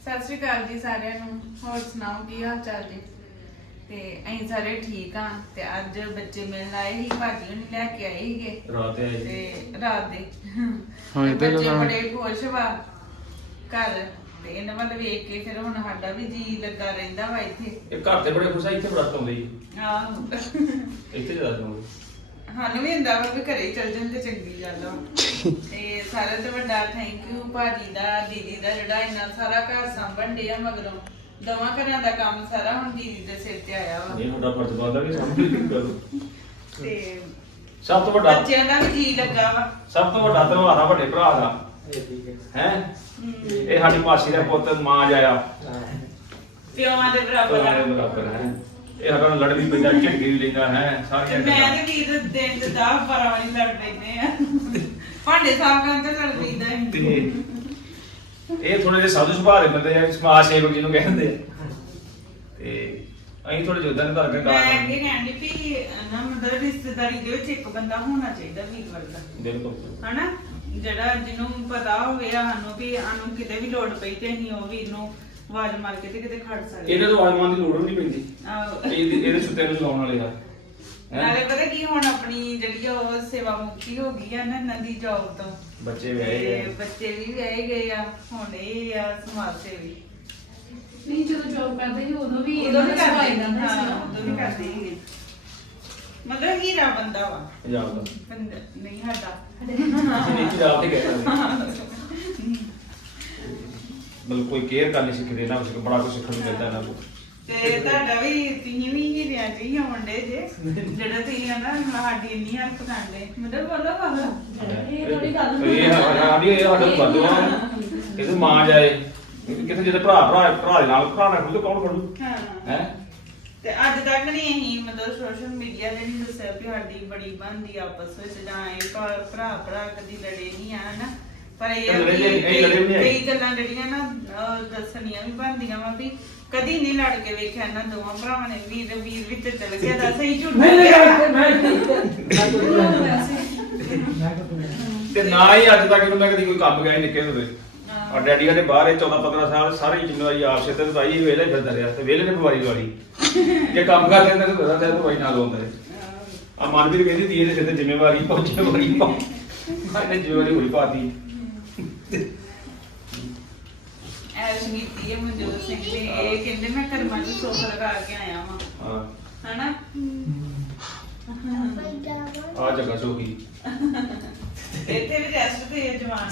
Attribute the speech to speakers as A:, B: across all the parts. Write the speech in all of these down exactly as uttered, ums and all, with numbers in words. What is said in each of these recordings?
A: ਸਤਿ ਸ਼੍ਰੀ ਅਕਾਲ ਜੀ ਸਾਰਿਆਂ ਨੂੰ। ਹੋਰ ਸੁਣਾਓ ਕੀ ਹਾਲ ਚਾਲ ਜੀ? ਤੇ ਅਸੀਂ ਸਾਰੇ ਠੀਕ ਆ। ਤੇ ਅੱਜ ਬੱਚੇ ਮਿਲਣ ਆਏ ਸੀ, ਭਾਜੀ ਨੂੰ ਲੈ ਕੇ ਆਏ ਸੀਗੇ
B: ਰਾਤ ਆਏ
A: ਤੇ ਰਾਤ ਦੇ
C: ਹਾਂ
A: ਤੇ
C: ਇੱਧਰ
A: ਬੱਚੇ
C: ਲਗਾ
A: ਬੜੇ ਖੁਸ਼ ਵਾ ਘਰ। ਤੇ ਇਹਨਾਂ ਵੱਲ ਵੇਖ ਕੇ ਫਿਰ ਹੁਣ ਸਾਡਾ ਵੀ ਜੀ ਲੱਗਾ ਰਹਿੰਦਾ ਵਾ ਇੱਥੇ।
B: ਇਹ ਘਰ ਤੇ ਬੜੇ ਖੁਸ਼ ਆ, ਇੱਥੇ ਬੜਾ ਆਉਂਦੇ ਜੀ।
A: ਆਹੋ
B: ਇੱਥੇ ਜ਼ਿਆਦਾ ਆਉਂਦੇ।
A: ਸਾਨੂੰ ਵੀ ਹੁੰਦਾ ਵਾ ਵੀ ਘਰੇ ਚੱਲ ਜਾਣ ਤੇ ਚੰਗੀ ਗੱਲ ਆ। ਤੇ ਸਾਰਿਆਂ ਤੋਂ ਵੱਡਾ ਥੈਂਕ ਯੂ ਭਾਜੀ ਦਾ, ਦੀਦੀ ਦਾ, ਜਿਹੜਾ ਇੰਨਾ ਸਾਰਾ ਘਰ ਸਾਂਭਣ ਡਿਆ ਮਗਰੋਂ। ਦੋਵਾਂ ਘਰਾਂ ਦਾ ਕੰਮ ਸਾਰਾ ਹੁਣ ਦੀਦੀ ਦੇ ਸਿਰ ਤੇ ਆਇਆ ਵਾ।
B: ਇਹ ਤੁਹਾਡਾ ਫਰਜ਼ ਬਣਦਾ ਕਿ ਸਮਝ ਨਹੀਂ ਕਰੋ।
A: ਤੇ
B: ਸਭ ਤੋਂ ਵੱਡਾ
A: ਬੱਚਿਆਂ ਦਾ ਵੀ ਜੀ ਲੱਗਾ ਵਾ।
B: ਸਭ ਤੋਂ ਵੱਡਾ ਧੰਨਵਾਦ ਆ ਵੱਡੇ ਭਰਾ ਦਾ। ਹੈ ਇਹ ਸਾਡੀ ਮਾਸੀ ਦਾ ਪੁੱਤ ਮਾਂ ਜਾਇਆ
A: ਪਿਓਾਂ ਦੇ ਬਰਾਬਰ ਆ।
B: ਦੇ ਬਰਾਬਰ ਹੈ। ਇਹ ਸਾਡਾ ਨਾਲ ਲੜ ਵੀ ਪੈਂਦਾ, ਝਿੜਕੇ ਵੀ ਲੈਂਦਾ ਹੈ
A: ਤੇ
B: ਸਾਰੀਆਂ
A: ਮੈਂ ਤੇ ਵੀਰ ਦਿਨ ਦੇ ਦਸ ਬਾਰਾਂ ਵਾਰੀ ਲੜ ਪੈਂਦੇ ਆ। ਭਾਂਡੇ ਸਾਫ਼ ਕਰਨ ਤੇ ਲੜ ਪੈਂਦਾ
B: ਤੇ
A: ਸੀ।
B: ਇਹ ਥੋੜੇ ਜਿਹੇ ਸਾਧੂ ਸੁਭਾਅ ਦੇ ਬੰਦੇ ਆ, ਸਮਾਜ ਸੇਵਕ ਜਿਹਨੂੰ ਕਹਿੰਦੇ ਆ। ਤੇ ਅਸੀਂ ਥੋੜੇ ਜੋਦਾਂ ਨੇ ਧਰ ਕੇ
A: ਮੈਂ
B: ਕਾਰ
A: ਅੱਗੇ ਕਹਿੰਦੀ ਵੀ ਨਾ ਮਤਲਬ ਰਿਸ਼ਤੇਦਾਰੀ ਦੇ ਵਿੱਚ ਇੱਕ ਬੰਦਾ ਹੋਣਾ ਚਾਹੀਦਾ ਵੀਰ ਵਰਗਾ,
B: ਬਿਲਕੁਲ
A: ਹਨਾ? ਜਿਹੜਾ ਜਿਹਨੂੰ ਪਤਾ ਹੋਵੇ ਆ ਸਾਨੂੰ ਵੀ ਸਾਨੂੰ ਕਿਤੇ ਵੀ ਲੋੜ ਪਈ ਤੇ ਅਸੀਂ ਉਹ ਵੀਰ ਨੂੰ ਆਵਾਜ਼ ਮਾਰ ਕੇ ਤੇ ਕਿਤੇ ਖੜ ਸਕਦੇ।
B: ਇਹਦੇ ਤੋਂ ਆਵਾਜ਼ ਦੀ ਲੋੜ ਵੀ ਨਹੀਂ ਪੈਂਦੀ।
A: ਆਹੋ।
B: ਇਹਦੇ ਇਹਦੇ ਸੁੱਤੇ ਨੂੰ ਚਲਾਉਣ ਵਾਲੇ ਆ। ਹੈਂ?
A: ਨਾਲੇ ਪਤਾ ਕੀ ਹੁਣ ਆਪਣੀ ਜਿਹੜੀ ਆ ਉਹ ਸੇਵਾ ਮੁਕਤੀ ਹੋ ਗਈ ਆ ਨਾ ਇਹਨਾਂ ਦੀ ਜੌਬ ਤੋਂ।
B: ਬੱਚੇ ਵਿਆਹੇ
A: ਤੇ
B: ਗਏ।
A: ਬੱਚੇ ਵੀ ਵਿਆਹੇ ਗਏ ਆ, ਹੁਣ ਇਹ ਆ ਸਮਾਜ ਸੇਵੀ।
D: ਨਹੀਂ ਜਦੋਂ ਜੌਬ ਕਰਦੇ ਸੀ ਉਦੋਂ ਵੀ
A: ਉਦੋਂ ਵੀ
D: ਇਹਨਾਂ ਦਾ
A: ਕਰਦੇ
D: ਸਹਾਇਤਾ
A: ਹਾਂ,
D: ਸੀ ਨਾ।
A: ਉਦੋਂ ਵੀ ਕਰਦੇ ਸੀਗੇ। ਮਤਲਬ ਹੀਰਾ ਬੰਦਾ ਵਾ
B: ਪੰਜਾਬ ਦਾ
A: ਬੰਦਾ ਨਹੀਂ ਸਾਡਾ।
B: ਅਸੀਂ ਨਹੀਂ ਪੰਜਾਬ ਤੇ ਗਏ ਮਤਲਬ ਕੋਈ ਕੇਅਰ ਕਰਨੀ ਸਿੱਖਦੇ ਨਾ, ਉਸ ਬੜਾ ਕੁਝ ਸਿੱਖਣ ਨੂੰ ਮਿਲਦਾ ਇਹਨਾਂ ਕੋਲ।
A: ਤੇ ਤੁਹਾਡਾ ਵੀ ਤੁਸੀਂ ਵੀ ਹੀਰਿਆਂ ਚ ਹੀ ਆਉਂਦੇ ਜੇ, ਜਿਹੜਾ ਤੁਸੀਂ ਆ ਨਾ ਸਾਡੀ ਇੰਨੀ ਹੈਲਪ ਕਰਦੇ। ਮਤਲਬ ਬੋਲੋ ਬੋਲੋ।
D: ਇਹ ਥੋੜੀ ਗੱਲ
B: ਇਹ ਸਾਡੀ ਇਹ ਸਾਡਾ ਬੰਦਵਾ ਇਹਦੇ ਮਾਂ ਜਾਏ ਕਿਤੇ ਜਿਹਦੇ ਭਰਾ ਭਰਾ ਭਰਾ ਦੇ ਨਾਲ ਭਰਾ ਨਾਲ ਖੜੂ ਕੌਣ ਖੜੂ
A: ਹਾਂ।
B: ਹੈ।
A: ਤੇ ਅੱਜ ਤੱਕ ਨਹੀਂ ਅਸੀਂ ਮਤਲਬ ਸੋਸ਼ਲ ਮੀਡੀਆ ਤੇ ਨਹੀਂ ਦੱਸਿਆ ਵੀ ਸਾਡੀ ਬੜੀ ਬਣਦੀ ਆਪਸ ਵਿੱਚ, ਜਾਂ ਇਹ ਭਰਾ ਭਰਾ ਕਦੀ ਲੜੇ ਨਹੀਂ ਆ ਹਨਾ। ਪਰ ਇਹ ਆ
B: ਲੜੇ
A: ਵੀ
B: ਨਹੀਂ, ਅਸੀਂ ਲੜੇ ਵੀ ਨਹੀਂ
A: ਕਈ ਗੱਲਾਂ ਜਿਹੜੀਆਂ ਨਾ ਅਹ ਦੱਸਣੀਆਂ ਵੀ ਬਣਦੀਆਂ ਵਾ ਵੀ ਕਦੀ ਨਹੀਂ ਲੜ ਕੇ ਵੇਖਿਆ ਇਹਨਾਂ ਦੋਵਾਂ ਭਰਾਵਾਂ ਨੇ। ਵੀਰ ਵੀਰ ਵਿੱਚ ਚੱਲ ਗਿਆ ਤਾਂ ਸਹੀ ਝੂਠ
B: ਤੇ ਨਾ ਹੀ ਅੱਜ ਤੱਕ ਇਹਨੂੰ ਮੈਂ ਕਦੀ ਕੋਈ ਕੰਮ ਗਿਆ ਨਿੱਕੇ ਹੁੰਦੇ। ਆ ਡੈਡੀ ਸਾਡੇ ਬਾਹਰ ਇਹ ਚੌਦਾਂ ਪੰਦਰਾਂ ਸਾਲ ਸਾਰੀ ਜ਼ਿੰਮੇਵਾਰੀ ਆਪ ਸਿੱਧੇ ਤੇ ਭਾਈ ਵੇਲੇ ਫਿਰਦਾ ਰਿਹਾ ਤੇ ਵੇਲੇ ਨੇ ਪਵਾਰੀ ਵਾਲੀ ਜੇ ਕੰਮ ਕਰਦੇ ਨੇ ਤਾਂ ਪਤਾ ਤੇ ਭਾਈ ਨਾਲ ਹੁੰਦਾ ਹੈ। ਆ ਮਨਵੀਰ ਕਹਿੰਦੀ ਦੀ ਇਹਦੇ ਸਿਰ ਤੇ ਜ਼ਿੰਮੇਵਾਰੀ ਪਹੁੰਚੇ ਬੜੀ ਪਾ ਇਹਨੇ ਜ਼ਿੰਮੇਵਾਰੀ ਹੋਈ ਪਾਤੀ।
A: ਐਸ਼ ਕੀਤੀ ਹੈ ਮਨਜੋਤ ਸਿੰਘ ਨੇ। ਇਹ ਕਹਿੰਦੇ ਮੈਂ ਕਰਮਾਂ ਨੂੰ ਸੁੱਖ ਲਗਾ ਕੇ ਆਇਆ ਵਾਂ
B: ਹਾਂ
A: ਹਨਾ।
B: ਆ ਜਗ੍ਹਾ ਸੋਗੀ
A: ਇੱਥੇ ਵੀ ਰੈਸਟ ਤੇ ਹੈ ਜਵਾਨ।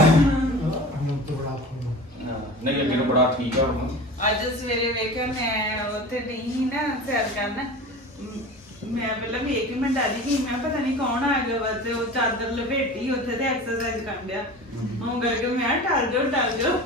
B: ਨਹੀਂ ਅੱਗੇ ਨੂੰ ਬੜਾ ਠੀਕ ਆ ਹੁਣ।
A: ਅੱਜ ਸਵੇਰੇ ਵੇਖਿਆ ਮੈਂ ਉੱਥੇ ਨਹੀਂ ਸੀ ਨਾ ਸੈਰ ਕਰਨ। ਮ- ਮੈਂ ਪਹਿਲਾਂ ਵੇਖ ਕੇ ਮੈਂ ਡਰੀ ਗਈ, ਮੈਂ ਪਤਾ ਨਹੀਂ ਕੌਣ ਆ ਗਿਆ ਵਾ ਤੇ ਉਹ ਚਾਦਰ ਲਪੇਟੀ ਉੱਥੇ ਤੇ ਐਕਸਰਸਾਈਜ਼ ਕਰਨ ਡਿਆ। ਉਹ ਕਰਕੇ ਮੈਂ ਟਲ ਜਾਓ ਟਲ ਜਾਓ।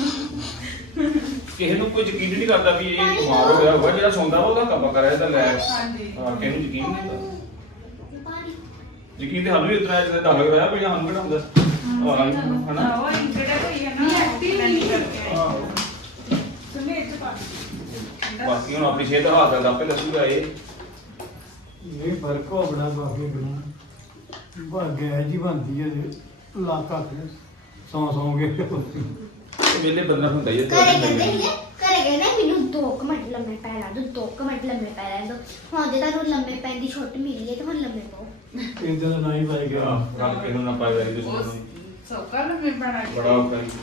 B: ਕਿਸੇ ਨੂੰ ਕੋਈ ਯਕੀਨ ਨਹੀਂ ਕਰਦਾ ਵੀ ਇਹ ਬਿਮਾਰ ਹੋ ਗਿਆ ਹੋਊਗਾ, ਜਿਹੜਾ ਸੌਂਦਾ ਵਾ ਉਹਦਾ ਕੰਮ ਕਰਿਆ ਤਾਂ ਲੈ।
A: ਹਾਂਜੀ।
B: ਹਾਂ ਕਿਸੇ ਨੂੰ ਯਕੀਨ ਨਹੀਂ ਹੁੰਦਾ। ਯਕੀਨ ਤੇ ਸਾਨੂੰ ਵੀ ਇਤਨਾ ਜਦੋਂ ਦਾਖਲ ਕਰਾਇਆ ਵੀ ਸਾਨੂੰ ਕਿਹੜਾ ਹੁੰਦਾ ਹਨਾ।
A: ਉਹ ਜਿਹੜਾ ਕੋਈ ਹੈ ਨਾ
D: ਐਕਟਿਵ
A: ਨਹੀਂ
D: ਨਹੀਂ
A: ਕਰਕੇ ਆਈ।
B: ਆਹੋ।
A: ਸੁਣੇ ਇੱਥੇ ਪਾ
B: ਬਾਕੀ ਹੁਣ ਆਪਣੀ ਸਿਹਤ ਹਾਲ ਦਾ ਆਪੇ ਦੱਸੂਗਾ ਇਹ।
E: ਇਹ ਫਰਕ ਹੋ ਬੜਾ ਬਾਕੀ ਬਣਾ ਭਾਗਿਆ ਜੀ ਬੰਦੀ ਹੈ ਲਾਕਾ ਤੇ ਸੌ ਸੌ ਕੇ
B: ਇਹ ਵੇਲੇ ਬੰਦਾ ਹੁੰਦਾ ਹੀ ਹੈ।
F: ਘਰੇ ਕਹਿੰਦੇ ਸੀ ਘਰੇ ਕਹਿੰਦੇ ਮੈਨੂੰ ਦੋ ਕੁ ਮਿੰਟ ਲੰਮੇ ਪੈ ਲਾ ਦੋ ਦੋ ਕੁ ਮਿੰਟ ਲੰਮੇ ਪੈ ਲੈ ਦੋ। ਹੁਣ ਜੇ ਤੁਹਾਨੂੰ ਲੰਮੇ ਪੈਣ ਦੀ ਛੁੱਟ ਮਿਲੀ ਹੈ ਤਾਂ ਹੁਣ ਲੰਮੇ ਪਾਓ।
E: ਇਹਦਾ ਤਾਂ ਨਾ ਹੀ ਪਾਈ ਗਿਆ
B: ਗੱਲ ਕਿਸੇ ਨੂੰ ਨਾ ਪਾਈ ਵਾਰੀ ਦੁਸ਼ਮਣ ਨੂੰ
A: ਸੌਕਾ ਲੰਮੇ ਬਣਾ ਕੇ
B: ਬੜਾ ਔਖਾ ਹੀ।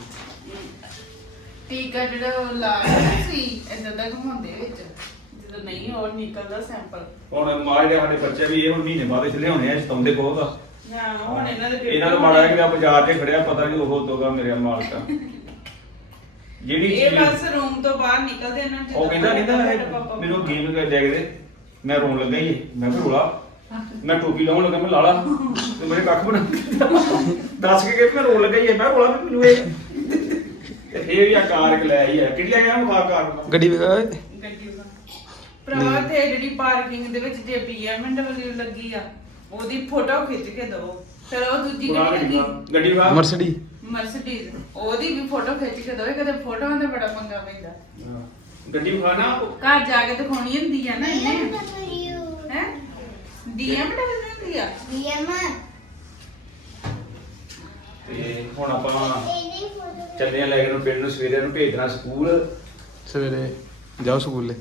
A: ਟੀਕਾ ਜਿਹੜਾ ਉਹ ਲਾ ਸੀ ਇਦਾਂ ਦਾ ਘੁਮਾਉਂਦੇ ਵਿੱਚ ਜਦੋਂ ਨਹੀਂ ਹੋਰ ਨਿਕਲਦਾ ਸੈਂਪਲ।
B: ਹੁਣ ਮਾਂ ਜਿਹੜੇ ਸਾਡੇ ਬੱਚੇ ਵੀ ਇਹ ਹੁਣ ਮਹੀਨੇ ਬਾਅਦ ਇਸ ਲਿਆਉਣੇ ਆ, ਸਤਾਉਂਦੇ ਬਹੁਤ ਆ।
A: ਨਾ ਹੁਣ ਇਹਨਾਂ ਦੇ
B: ਇਹਨਾਂ ਨੂੰ ਮਾੜਾ ਕਿ ਬਾਜ਼ਾਰ 'ਚ ਖੜਿਆ ਪਤਾ ਨਹੀਂ ਉਹ ਦੋਗਾ ਮੇਰੇ ਮਾਲਕ ਆ ਜਿਹੜੀ
A: ਇਹ
B: ਚੀਜ਼
A: ਬਸ ਰੂਮ ਤੋਂ ਬਾਹਰ ਨਿਕਲਦੇ ਇਹਨਾਂ ਨੂੰ
B: ਉਹ ਕਹਿੰਦਾ ਕਹਿੰਦਾ ਇਹ ਮੈਨੂੰ ਗੇਮ ਲੈ ਕੇ ਦੇ। ਮੈਂ ਰੋਣ ਲੱਗਾ ਹੀ ਮੈਂ ਕਿਹਾ ਰੋਲਾ ਮੈਂ ਟੋਪੀ ਲਾਉਣ ਲੱਗਾ ਮੈਂ ਲਾਲਾ ਤੇ ਮੇਰੇ ਕੱਖ ਬਣਾ ਦੱਸ ਕੇ ਕਿ ਮੈਂ ਰੋਣ ਲੱਗਾ ਹੀ ਮੈਂ ਰੋਲਾ ਵੀ ਮੈਨੂੰ ਇਹ ਤੇ ਫੇਰ ਵੀ ਆ ਕਾਰ ਇੱਕ ਲੈ ਆਈ ਹੈ। ਕਿਹੜੀ ਲੈ ਗਿਆ ਮੁਖਾ ਕਾਰ
C: ਗੱਡੀ ਵਿਖਾ ਓਏ।
A: ਗੱਡੀ ਦਾ ਭਰਾ ਤੇ ਜਿਹੜੀ ਪਾਰਕਿੰਗ ਦੇ ਵਿੱਚ ਜੇ ਬੀਐਮਡਬਲਯੂ ਲੱਗੀ ਆ ਉਹਦੀ ਫੋਟੋ ਖਿੱਚ ਕੇ ਦਿਓ। ਫਿਰ ਉਹ ਦੂਜੀ ਕਿਹੜੀ ਲੱਗੀ
B: ਗੱਡੀ ਵਾ
C: ਮਰਸਡੀ
A: ਮਰਸੀਡੀਜ਼ ਉਹਦੀ ਵੀ ਫੋਟੋ ਖਿੱਚ ਕੇ ਦਿਓ। ਕਦੇ ਫੋਟੋਆਂ ਦਾ ਬੜਾ ਪੰਗਾ ਪੈਂਦਾ।
B: ਗੱਡੀ ਵਿਖਾ ਨਾ
A: ਘਰ ਜਾ ਕੇ ਦਿਖਾਉਣੀ ਹੁੰਦੀ ਆ ਨਾ ਇਹਨੇ ਹੈ ਡੀਐਮਡਬਲਯੂ ਹੁੰਦੀ ਆ।
F: ਵੀਐਮ
B: ਤੇ ਹੁਣ ਆਪਾਂ ਚੱਲੇ ਆ ਲੈ ਕੇ ਨੂੰ ਪਿੰਡ ਨੂੰ ਸਵੇਰੇ ਨੂੰ ਭੇਜਣਾ ਸਕੂਲ
C: ਸਵੇਰੇ ਜਾਓ ਸਕੂਲੇ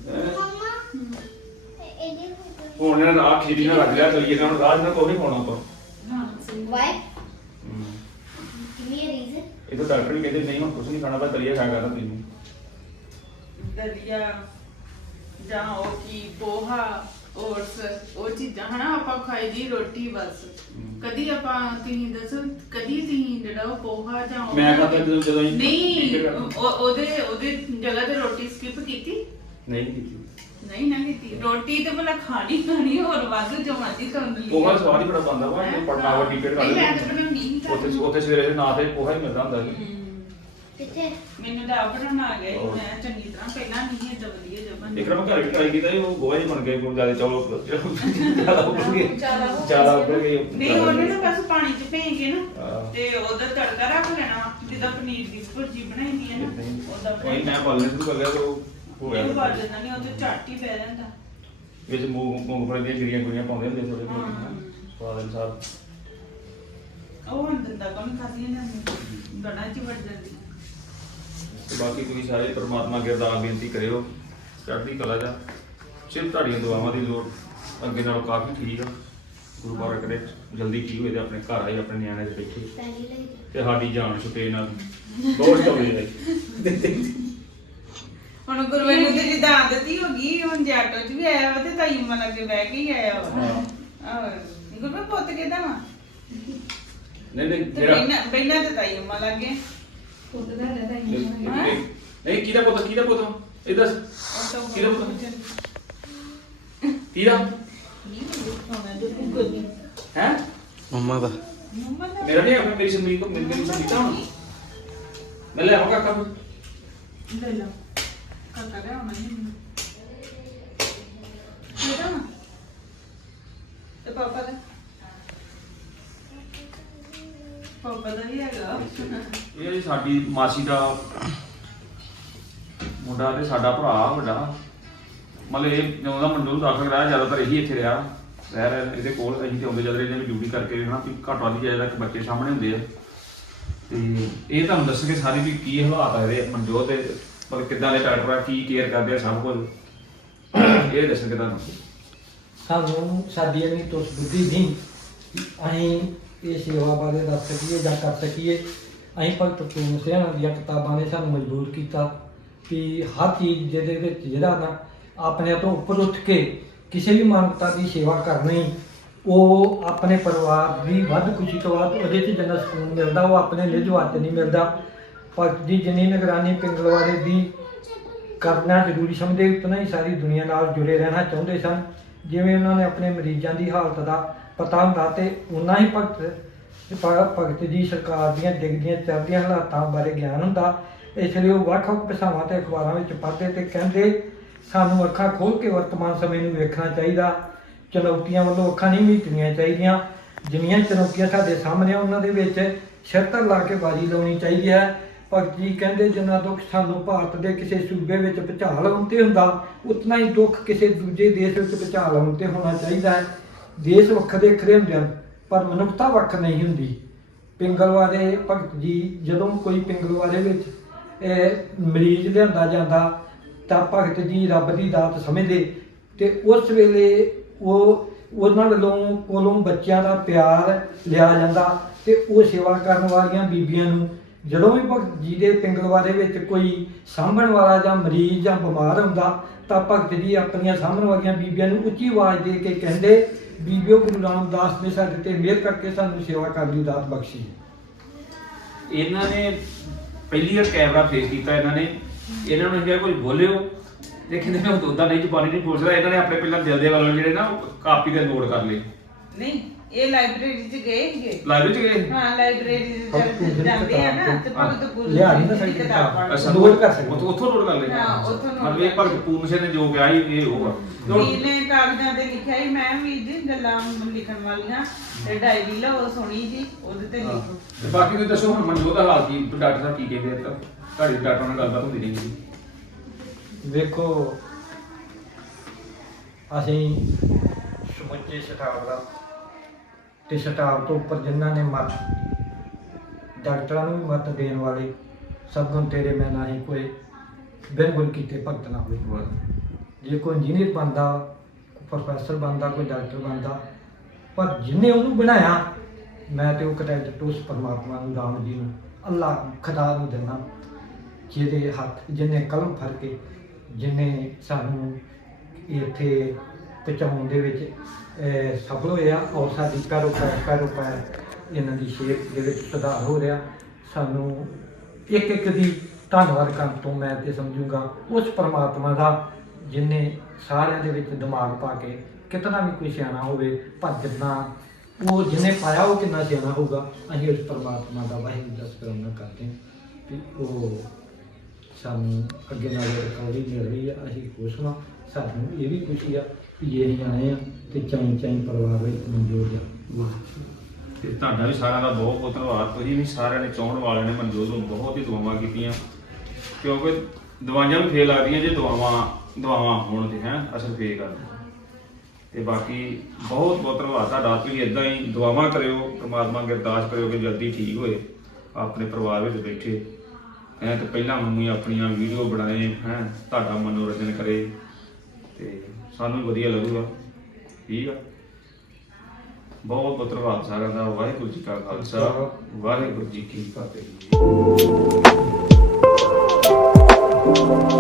B: ਹੁਣ ਇਹਨਾਂ ਦਾ ਆਖ ਖੀਰੀ ਨਾਲ ਲੱਗ ਲਿਆ ਚਲੀਏ ਨਾ ਹੁਣ ਰਾਜ ਨਾਲ ਕੋਈ ਨਹੀਂ ਪਾਉਣਾ ਆਪਾਂ
D: ਹਾਂ ਸਹੀ
F: ਵਾਈ
B: ਹਮ।
F: give me a reason
B: ਇਹ ਤਾਂ ਡਾਕਟਰ ਵੀ ਕਹਿੰਦੇ ਨਹੀਂ ਹੁਣ ਕੁਝ ਨਹੀਂ ਖਾਣਾ ਬਸ ਦਲੀਆ ਖਾ ਕਰਨਾ ਤੈਨੂੰ
A: ਦਲੀਆ ਜਾਂ ਉਹ ਕੀ ਪੋਹਾ ਓਟਸ ਉਹ ਚੀਜ਼ਾਂ ਹਨਾ ਆਪਾਂ ਖਾਈ ਦੀ ਰੋਟੀ ਬਸ
B: ਹਮ।
A: ਕਦੀ ਆਪਾਂ ਤੁਸੀਂ ਦੱਸੋ ਕਦੀ ਤੁਸੀਂ ਜਿਹੜਾ ਉਹ ਪੋਹਾ ਜਾਂ ਉਹ
B: ਮੈਂ ਖਾਧਾ ਜਦੋਂ- ਜਦੋਂ ਅਸੀਂ
A: ਨਹੀਂ
B: ਟੀਕੇ ਕਰਦੇ।
A: ਉਹ- ਉਹਦੇ ਉਹਦੇ ਜਗ੍ਹਾ ਤੇ ਰੋਟੀ ਸਕਿਪ ਕੀਤੀ
B: ਨਹੀਂ ਕੀਤੀ
A: ਨਹੀਂ ਨਾ ਕੀਤੀ ਰੋਟੀ ਤੇ ਭਲਾ ਖਾਣੀ ਖਾਣੀ ਹੋਰ ਵਾਧੂ ਜੋ ਮਰਜ਼ੀ ਕਰਨ ਲਈ
B: ਪੋਹਾ ਸਵਾਦ ਹੀ ਬੜਾ ਪਾਉਂਦਾ ਵਾ ਇਹ ਪੜਨਾ ਵਾ ਟਿਕਟ ਕਰ
A: ਨਹੀਂ, ਮੈਂ ਤਾਂ ਬਣਾਉਣੀ ਨਹੀਂ
B: ਉੱਥੇ
A: ਘਰ।
B: ਉੱਥੇ ਸਵੇਰੇ ਨਾ ਤੇ ਪੋਹਾ ਹੀ ਮਿਲਦਾ ਹੁੰਦਾ ਸੀ
A: ਹਮ।
F: ਕਿੱਥੇ
A: ਮੈਨੂੰ ਤਾਂ ਆਪ ਬਣਾਉਣਾ ਆ ਗਿਆ ਸੀ,
B: ਹੋਰ।
A: ਮੈਂ ਚੰਗੀ ਤਰ੍ਹਾਂ ਪਹਿਲਾਂ ਨਹੀਂ ਇਹ ਵਧੀਆ ਜਬਨ
B: ਇੱਕ ਵਾਰ ਮੈਂ ਘਰ ਵੀ ਟਰਾਈ ਕੀਤਾ ਸੀ, ਉਹ ਗੋਹਾ ਹੀ ਬਣ ਗਿਆ ਕੋਈ ਜ਼ਿਆਦਾ ਚੌਲ ਜ਼ਿਆਦਾ ਉੱਪਰ ਗਏ
D: ਜ਼ਿਆਦਾ ਹੋ
B: ਜ਼ਿਆਦਾ ਉੱਪਰ ਗਏ
A: ਨਹੀਂ ਉਹਨੇ ਨਾ ਬਸ ਪਾਣੀ ਚ ਭੇਜ ਕੇ ਨਾ
B: ਹਾਂ।
A: ਤੇ ਉਹਦਾ ਤੜਕਾ ਰੱਖ ਲੈਣਾ ਵਾ, ਜਿੱਦਾਂ ਪਨੀਰ ਦੀ ਭੁਰਜੀ ਬਣਾਈ ਹੈ ਨਾ ਉਹਦਾ
B: ਉਹੀ ਮੈਂ ਬਾਲਣ ਸ਼ੁਰੂ ਕਰ ਲਿਆ ਤੇ ਉਹ ਹੋ ਗਿਆ
A: ਉਹ ਬਾਲ ਜਾਂਦਾ ਨਹੀਂ ਉਹ ਤੇ ਝੱਟ ਹੀ ਪੈ ਜਾਂਦਾ
B: ਵਿੱਚ ਮੂੰਗ ਮੂੰਗਫਲੀ ਦੀਆਂ ਗਿਰੀਆਂ ਗੁਰੀਆਂ ਪਾਉਂਦੇ ਹੁੰਦੇ ਥੋੜੇ
A: ਹਾਂ।
B: ਥੋੜੇ ਸਵਾਦ ਅਨੁਸਾਰ
A: ਉਹ ਹੁਣ ਦਿੰਦਾ ਕੌਣ ਖਾਦੀਆਂ ਜਾਂਦੀ ਗੜਾਂ ਚ ਵੜ ਜਾਂਦੀ
B: ਤੇ ਬਾਕੀ ਤੁਸੀਂ ਸਾਰੇ ਪ੍ਰਮਾਤਮਾ ਅੱਗੇ ਅਰਦਾਸ ਬੇਨਤੀ ਕਰਿਓ ਚੜ੍ਹਦੀ ਕਲਾ ਜਾ ਸਿਰਫ ਤੁਹਾਡੀਆਂ ਦੁਆਵਾਂ ਦੀ ਲੋੜ ਅੱਗੇ ਨਾਲੋਂ ਕਾਫੀ ਠੀਕ ਆ ਗੁਰੂ ਬਾਰਕ ਕਰੇ ਜਲਦੀ ਠੀਕ ਹੋਏ ਤੇ ਆਪਣੇ ਘਰ ਆਏ ਆਪਣੇ ਨਿਆਣੇ ਦੇ ਬੈਠੇ
F: ਪਹਿਲੀ ਲਈ
B: ਤੇ ਸਾਡੀ ਜਾਨ ਛੁੱਟੇ ਨਾਲ ਬਹੁਤ ਚੌੜੇ ਨੇ
A: ਹੁਣ ਗੁਰੂਆਂ ਨੂੰ ਤੇ ਜਿੱਦਾਂ ਆਦਤ ਹੀ ਹੋ ਗਈ ਹੁਣ ਜੇ ਆਟੋ 'ਚ ਵੀ ਆਇਆ ਵਾ ਤੇ ਤਾਈ ਅੰਮਾ ਲੱਗੇ ਬਹਿ ਕੇ ਹੀ ਆਇਆ ਵਾ
B: ਹਾਂ।
A: ਆਹ ਗੁਰੂ ਪੁੱਤ ਕਿਦਾਂ ਵਾ
B: ਨਹੀਂ ਨਹੀਂ
A: ਤੇ
B: ਮੇਰਾ
A: ਪਹਿਲਾਂ ਪਹਿਲਾਂ ਤੇ ਤਾਈ ਅੰਮਾ ਲੱਗੇ
D: ਪੁੱਤ ਦਾ ਰਹਿਦਾ
B: ਨਹੀਂ
D: ਹੀ
A: ਹੈਂ?
B: ਨਹੀਂ, ਕਿਹਦਾ ਪੁੱਤ ਕਿਹਦਾ ਪੁੱਤ ਇਹ ਦੱਸ
A: ਉਹ ਤਾਂ
B: ਕਿਹਦਾ ਪੁੱਤ ਕਿਹਦਾ
A: ਨਹੀਂ ਹੋਣਾ ਜੋ ਗੁੱਡੀ
B: ਹੈ
C: ਮੰਮਾ ਦਾ
A: ਮੰਮਾ ਦਾ
B: ਮੇਰਾ ਨਹੀਂ ਆਪਣੀ ਮੇਰੀ ਸੰਮੀ ਤੋਂ ਮੇਰੀ ਮੇਰੀ ਸੰਮੀ ਤਾਂ ਮੈਂ ਲੈ ਆਵਾਂਗਾ ਕੰਮ
A: ਲੈ ਲਾ ਕਾਕਾ ਗਿਆ ਉਹਨਾਂ ਨੇ ਕਿਹਦਾ ਵਾ? ਤੇ ਪਾਪਾ ਦਾ ਪਾਪਾ ਦਾ ਵੀ ਹੈਗਾ
B: ਇਹ ਜੀ ਸਾਡੀ ਮਾਸੀ ਦਾ ਮੁੰਡਾ ਤੇ ਸਾਡਾ ਭਰਾ ਵੱਡਾ ਮਤਲਬ ਇਹ ਜਦੋਂ ਦਾ ਮੰਡੂ ਦਾਖਲ ਕਰਾਇਆ ਜ਼ਿਆਦਾਤਰ ਇਹੀ ਇੱਥੇ ਰਿਹਾ ਰਹਿ ਰਿਹਾ ਇਹਦੇ ਕੋਲ ਅਸੀਂ ਤੇ ਆਉਂਦੇ ਜਾਂਦੇ ਨੇ ਡਿਊਟੀ ਕਰਕੇ ਵੀ ਹਨਾ ਵੀ ਘੱਟ ਵੱਧ ਜਾਇਦਾ ਕਿ ਬੱਚੇ ਸਾਹਮਣੇ ਹੁੰਦੇ ਆ ਤੇ ਇਹ ਤੁਹਾਨੂੰ ਦੱਸਣਗੇ ਸਾਰੇ ਵੀ ਕੀ ਹਾਲਾਤ ਆ ਇਹਦੇ ਮਨਜੋਤ ਦੇ ਮਤਲਬ ਕਿੱਦਾਂ ਦੇ ਡਾਕਟਰ ਆ ਕੀ ਕੇਅਰ ਕਰਦੇ ਆ ਸਭ ਕੁਝ ਇਹ ਦੱਸਣਗੇ ਤੁਹਾਨੂੰ
G: ਸਾਨੂੰ ਸਾਡੀ ਇੰਨੀ ਤੁਸ ਬੁੱਧੀ ਨਹੀਂ ਕਿ ਅਸੀਂ ਇਹ ਸੇਵਾ ਬਾਰੇ ਦੱਸ ਸਕੀਏ ਜਾਂ ਕਰ ਸਕੀਏ ਅਸੀਂ ਭਗਤ ਪੂਰਨ ਸਿੰਘ ਦੀਆਂ ਕਿਤਾਬਾਂ ਨੇ ਸਾਨੂੰ ਮਜਬੂਰ ਕੀਤਾ ਕਿ ਹਰ ਚੀਜ਼ ਜਿਹਦੇ ਵਿੱਚ ਜਿਹੜਾ ਨਾ ਆਪਣੇ ਤੋਂ ਉੱਪਰ ਉੱਠ ਕੇ ਕਿਸੇ ਵੀ ਮਾਨਵਤਾ ਦੀ ਸੇਵਾ ਕਰਨੀ ਉਹ ਆਪਣੇ ਪਰਿਵਾਰ ਦੀ ਵੱਧ ਖੁਸ਼ੀ ਤੋਂ ਬਾਅਦ ਉਹਦੇ 'ਚ ਜਿੰਨਾ ਸਕੂਨ ਮਿਲਦਾ ਉਹ ਆਪਣੇ ਨਿੱਜ ਵਾਸਤੇ ਨਹੀਂ ਮਿਲਦਾ ਭਗਤ ਦੀ ਜਿੰਨੀ ਨਿਗਰਾਨੀ ਪਿੰਗਲਵਾੜੇ ਦੀ ਕਰਨਾ ਜ਼ਰੂਰੀ ਸਮਝਦੇ ਉਤਨਾ ਹੀ ਸਾਰੀ ਦੁਨੀਆ ਨਾਲ ਜੁੜੇ ਰਹਿਣਾ ਚਾਹੁੰਦੇ ਸਨ ਜਿਵੇਂ ਉਹਨਾਂ ਨੇ ਆਪਣੇ ਮਰੀਜ਼ਾਂ ਦੀ ਹਾਲਤ ਦਾ ਪਤਾ ਹੁੰਦਾ ਤੇ ਉਹਨਾਂ ਹੀ ਭਗਤ ਭ- ਭਗਤ ਜੀ ਸਰਕਾਰ ਦੀਆਂ ਡਿੱਗਦੀਆਂ ਚੜ੍ਹਦੀਆਂ ਹਾਲਾਤਾਂ ਬਾਰੇ ਗਿਆਨ ਹੁੰਦਾ ਇਸ ਲਈ ਉਹ ਵੱਖ-ਵੱਖ ਭਾਸ਼ਾਵਾਂ ਤੇ ਅਖਬਾਰਾਂ ਵਿੱਚ ਪੜ੍ਹਦੇ ਤੇ ਕਹਿੰਦੇ ਸਾਨੂੰ ਅੱਖਾਂ ਖੋਲ੍ਹ ਕੇ ਵਰਤਮਾਨ ਸਮੇਂ ਨੂੰ ਵੇਖਣਾ ਚਾਹੀਦਾ ਚੁਣੌਤੀਆਂ ਵੱਲੋਂ ਅੱਖਾਂ ਨਹੀਂ ਮੀਟਣੀਆਂ ਚਾਹੀਦੀਆਂ ਜਿੰਨੀਆਂ ਚੁਣੌਤੀਆਂ ਸਾਡੇ ਸਾਹਮਣੇ ਆ ਉਹਨਾਂ ਦੇ ਵਿੱਚ ਸ਼ਰਤਾਂ ਲਾ ਕੇ ਬਾਜੀ ਲਾਉਣੀ ਚਾਹੀਦੀ ਹੈ ਭਗਤ ਜੀ ਕਹਿੰਦੇ ਜਿੰਨਾ ਦੁੱਖ ਸਾਨੂੰ ਭਾਰਤ ਦੇ ਕਿਸੇ ਸੂਬੇ ਵਿੱਚ ਭੁਚਾਲ ਆਉਣ ਤੇ ਹੁੰਦਾ ਉਤਨਾ ਹੀ ਦੁੱਖ ਕਿਸੇ ਦੂਜੇ ਦੇਸ਼ ਵਿੱਚ ਭੁਚਾਲ ਆਉਣ ਤੇ ਹੋਣਾ ਚਾਹੀਦਾ ਹੈ ਦੇਸ਼ ਵੱਖਰੇ ਵੱਖਰੇ ਹੁੰਦੇ ਹਨ ਪਰ ਮਨੁੱਖਤਾ ਵੱਖ ਨਹੀਂ ਹੁੰਦੀ ਪਿੰਗਲਵਾੜੇ ਭਗਤ ਜੀ ਜਦੋਂ ਕੋਈ ਪਿੰਗਲਵਾੜੇ ਵਿੱਚ ਇਹ ਮਰੀਜ਼ ਲਿਆਂਦਾ ਜਾਂਦਾ ਤਾਂ ਭਗਤ ਜੀ ਰੱਬ ਦੀ ਦਾਤ ਸਮਝਦੇ ਤੇ ਉਸ ਵੇਲੇ ਉਹ ਉਹਨਾਂ ਵੱਲੋਂ ਕੋਲੋਂ ਬੱਚਿਆਂ ਦਾ ਪਿਆਰ ਲਿਆ ਜਾਂਦਾ ਤੇ ਉਹ ਸੇਵਾ ਕਰਨ ਵਾਲੀਆਂ ਬੀਬੀਆਂ ਨੂੰ ਜਦੋਂ ਵੀ ਭਗਤ ਜੀ ਦੇ ਪਿੰਗਲਵਾੜੇ ਵਿੱਚ ਕੋਈ ਸਾਂਭਣ ਵਾਲਾ ਜਾਂ ਮਰੀਜ਼ ਜਾਂ ਬਿਮਾਰ ਹੁੰਦਾ ਤਾਂ ਭਗਤ ਜੀ ਆਪਣੀਆਂ ਸਾਂਭਣ ਵਾਲੀਆਂ ਬੀਬੀਆਂ ਨੂੰ ਉੱਚੀ ਆਵਾਜ਼ ਦੇ ਕੇ ਕਹਿੰਦੇ ਬੀਬੀਓ ਗੁਰੂ ਰਾਮਦਾਸ ਨੇ ਸਾਡੇ ਤੇ ਮਿਹਰ ਕਰਕੇ ਸਾਨੂੰ ਸੇਵਾ ਕਰਨ ਦੀ ਦਾਤ ਬਖਸ਼ੀ
B: ਇਹਨਾਂ ਨੇ ਪਹਿਲੀ ਵਾਰ ਕੈਮਰਾ ਫੇਸ ਕੀਤਾ ਇਹਨਾਂ ਨੇ ਇਹਨਾਂ ਨੂੰ ਕਿਹਾ ਕੋਈ ਬੋਲਿਓ ਤੇ ਕਹਿੰਦੇ ਮੈਂ ਉਦਾਂ ਨਹੀਂ ਜ਼ਬਾਨੀ ਨਹੀਂ ਪੁੱਛਦਾ ਇਹਨਾਂ ਨੇ ਆਪਣੇ ਪਹਿਲਾਂ ਦਿਲ ਦੇ ਵੱਲੋਂ ਜਿਹੜੇ ਨਾ ਉਹ ਕਾਪੀ ਤੇ ਨੋਟ ਕਰ ਲਏ
A: ਨਹੀਂ ਇਹ ਲਾਇਬ੍ਰੇਰੀ 'ਚ ਗਏ ਸੀਗੇ
B: ਲਾਇਬ੍ਰੇਰੀ ਚ ਗਏ
A: ਹਾਂ ਲਾਇਬ੍ਰੇਰੀ 'ਚ ਜਾਂਦੇ ਆ ਨਾ ਤੇ ਭਗਤ ਪੂਰਨ
G: ਲਿਆ ਨਹੀਂ ਨਾ
A: ਸਿੰਘ ਦੀ
G: ਸਕਦੀ
A: ਕਿਤਾਬ ਪੜ੍ਹਦੇ।
B: ਅੱਛਾ
G: ਨੋਟ ਕਰ ਸਕਦੇ।
B: ਉੱਥੋਂ ਉੱਥੋਂ ਨੋਟ ਕਰ ਲਏ
A: ਹਾਂ, ਉੱਥੋਂ note
B: ਮਤਲਬ ਇਹ ਭਗਤ ਪੂਰਨ ਸਿੰਘ ਨੇ ਜੋ ਕਿਹਾ ਸੀ ਇਹ ਉਹ ਆ ਤੇ ਹੁਣ-
A: ਇਹਨੇ ਕਾਗਜ਼ਾਂ ਤੇ ਲਿਖਿਆ ਹੀ ਮੈਂ ਵੀ ਜੀ ਗੱਲਾਂ ਲਿਖਣ ਵਾਲੀਆਂ ਤੇ ਡਾਇਰੀ ਲਓ ਸੋਹਣੀ ਜੀ ਉਹਦੇ ਤੇ
B: ਹਾਂ।
A: ਲਿਖੋ
B: ਤੇ ਬਾਕੀ ਤੁਸੀਂ ਦੱਸੋ ਹੁਣ ਮਨਜੋਤ ਦਾ ਹਾਲ ਕੀ ਡਾਕਟਰ ਸਾਹਿਬ ਕੀ ਕਹਿੰਦੇ ਆ ਤਾਂ ਤੁਹਾਡੀ ਡਾਕਟਰ ਨਾਲ ਗੱਲਬਾਤ ਹੁੰਦੀ ਨਹੀਂ ਜੀ
G: ਵੇਖੋ ਅਸੀਂ ਸਮੁੱਚੇ ਸਟਾਫ ਦਾ ਤੇ ਸਟਾਫ ਤੋਂ ਉੱਪਰ ਜਿਨ੍ਹਾਂ ਨੇ ਮਤ ਡਾਕਟਰਾਂ ਨੂੰ ਵੀ ਮਤ ਦੇਣ ਵਾਲੇ ਸਤਿਗੁਣ ਤੇਰੇ ਮੈਂ ਨਾਹੀਂ ਕੋਈ ਬਿਨ ਗੁਣ ਕੀਤੇ ਭਗਤ ਨਾ ਹੋਏ। ਜੇ ਕੋਈ ਇੰਜੀਨੀਅਰ ਬਣਦਾ, ਕੋਈ ਪ੍ਰੋਫੈਸਰ ਬਣਦਾ, ਕੋਈ ਡਾਕਟਰ ਬਣਦਾ, ਪਰ ਜਿਹਨੇ ਉਹਨੂੰ ਬਣਾਇਆ, ਮੈਂ ਤੇ ਉਹ ਕ੍ਰੈਡਿਟ ਉਸ ਪਰਮਾਤਮਾ ਨੂੰ, ਰਾਮ ਜੀ ਨੂੰ, ਅੱਲਾ ਖੁਦਾ ਨੂੰ ਦਿੰਦਾ, ਜਿਹਦੇ ਹੱਥ, ਜਿਹਨੇ ਕਲਮ ਫੜ ਕੇ, ਜਿਹਨੇ ਸਾਨੂੰ ਇੱਥੇ ਪਹੁੰਚਾਉਣ ਦੇ ਵਿੱਚ ਅਹ, ਸਫਲ ਹੋਇਆ। ਔਰ ਸਾਡੀ ਕਾਰੋਬਾਰ ਕਾਰੋਬਾਰ ਇਹਨਾਂ ਦੀ ਸ਼ੇਪ ਦੇ ਵਿੱਚ ਸੁਧਾਰ ਹੋ ਰਿਹਾ। ਸਾਨੂੰ ਇੱਕ ਇੱਕ ਦੀ ਧੰਨਵਾਦ ਕਰਨ ਤੋਂ ਮੈਂ ਤੇ ਸਮਝੂੰਗਾ ਉਸ ਪਰਮਾਤਮਾ ਦਾ, ਜਿਹਨੇ ਸਾਰਿਆਂ ਦੇ ਵਿੱਚ ਦਿਮਾਗ ਪਾ ਕੇ, ਕਿਤਨਾ ਵੀ ਕੋਈ ਸਿਆਣਾ ਹੋਵੇ, ਪਰ ਜਿੰਨਾ ਉਹ ਜਿਹਨੇ ਪਾਇਆ ਉਹ ਕਿੰਨਾ ਸਿਆਣਾ ਹੋਊਗਾ। ਅਸੀਂ ਉਸ ਪਰਮਾਤਮਾ ਦਾ ਵਾਹਿਗੁਰੂ ਦਾ ਸ਼ੁਕਰਾਨਾ ਕਰਦੇ ਹਾਂ ਕਿ ਉਹ ਸਾਨੂੰ ਅੱਗੇ ਨਾਲ ਰਿਕਵਰੀ ਮਿਲ ਰਹੀ ਆ। ਅਸੀਂ ਖੁਸ਼ ਹਾਂ। ਸਾਨੂੰ ਇਹ ਵੀ ਖੁਸ਼ੀ ਆ ਕਿ ਜੇ ਅਸੀਂ ਆਏ ਹਾਂ ਤੇ ਚਾਈ ਚਾਈ ਪਰਿਵਾਰ ਵਿੱਚ ਮਨਜੋਤ ਆ।
B: ਤੇ ਤੁਹਾਡਾ ਵੀ ਸਾਰਿਆਂ ਦਾ ਬਹੁਤ ਬਹੁਤ ਧੰਨਵਾਦ। ਤੁਸੀਂ ਵੀ ਸਾਰਿਆਂ ਨੇ, ਚਾਹੁਣ ਵਾਲਿਆਂ ਨੇ ਮਨਜੋਤ ਨੂੰ ਬਹੁਤ ਹੀ ਦੁਆਵਾਂ ਕੀਤੀਆਂ, ਕਿਉਂਕਿ ਦਵਾਈਆਂ ਵੀ ਫੇਲ ਲੱਗਦੀਆਂ ਜੇ ਦੁਆਵਾਂ ਦੁਆਵਾਂ ਹੋਣ ਤੇ ਹੈ ਅਸਰ ਫੇਲ ਕਰਦੀਆਂ। ਤੇ ਬਾਕੀ ਬਹੁਤ ਬਹੁਤ ਧੰਨਵਾਦ ਤੁਹਾਡਾ। ਤੁਸੀਂ ਇਦਾਂ ਹੀ ਦੁਆਵਾਂ ਕਰਿਓ, ਪਰਮਾਤਮਾ ਅੱਗੇ ਅਰਦਾਸ ਕਰਿਓ ਕਿ ਜਲਦੀ ਠੀਕ ਹੋਏ, ਆਪਣੇ ਪਰਿਵਾਰ ਵਿੱਚ ਬੈਠੇ ਹੈ ਤੇ ਪਹਿਲਾਂ ਮੰਮੀ ਆਪਣੀਆਂ ਵੀਡੀਓ ਬਣਾਏ ਹੈ, ਤੁਹਾਡਾ ਮਨੋਰੰਜਨ ਕਰੇ ਤੇ ਸਾਨੂੰ ਵੀ ਵਧੀਆ ਲੱਗੂਗਾ। ਠੀਕ ਆ, ਬਹੁਤ ਬਹੁਤ ਧੰਨਵਾਦ ਸਾਰਿਆਂ ਦਾ। ਵਾਹਿਗੁਰੂ ਜੀ ਕਾ ਖਾਲਸਾ, ਵਾਹਿਗੁਰੂ ਜੀ ਕੀ ਫਤਿਹ।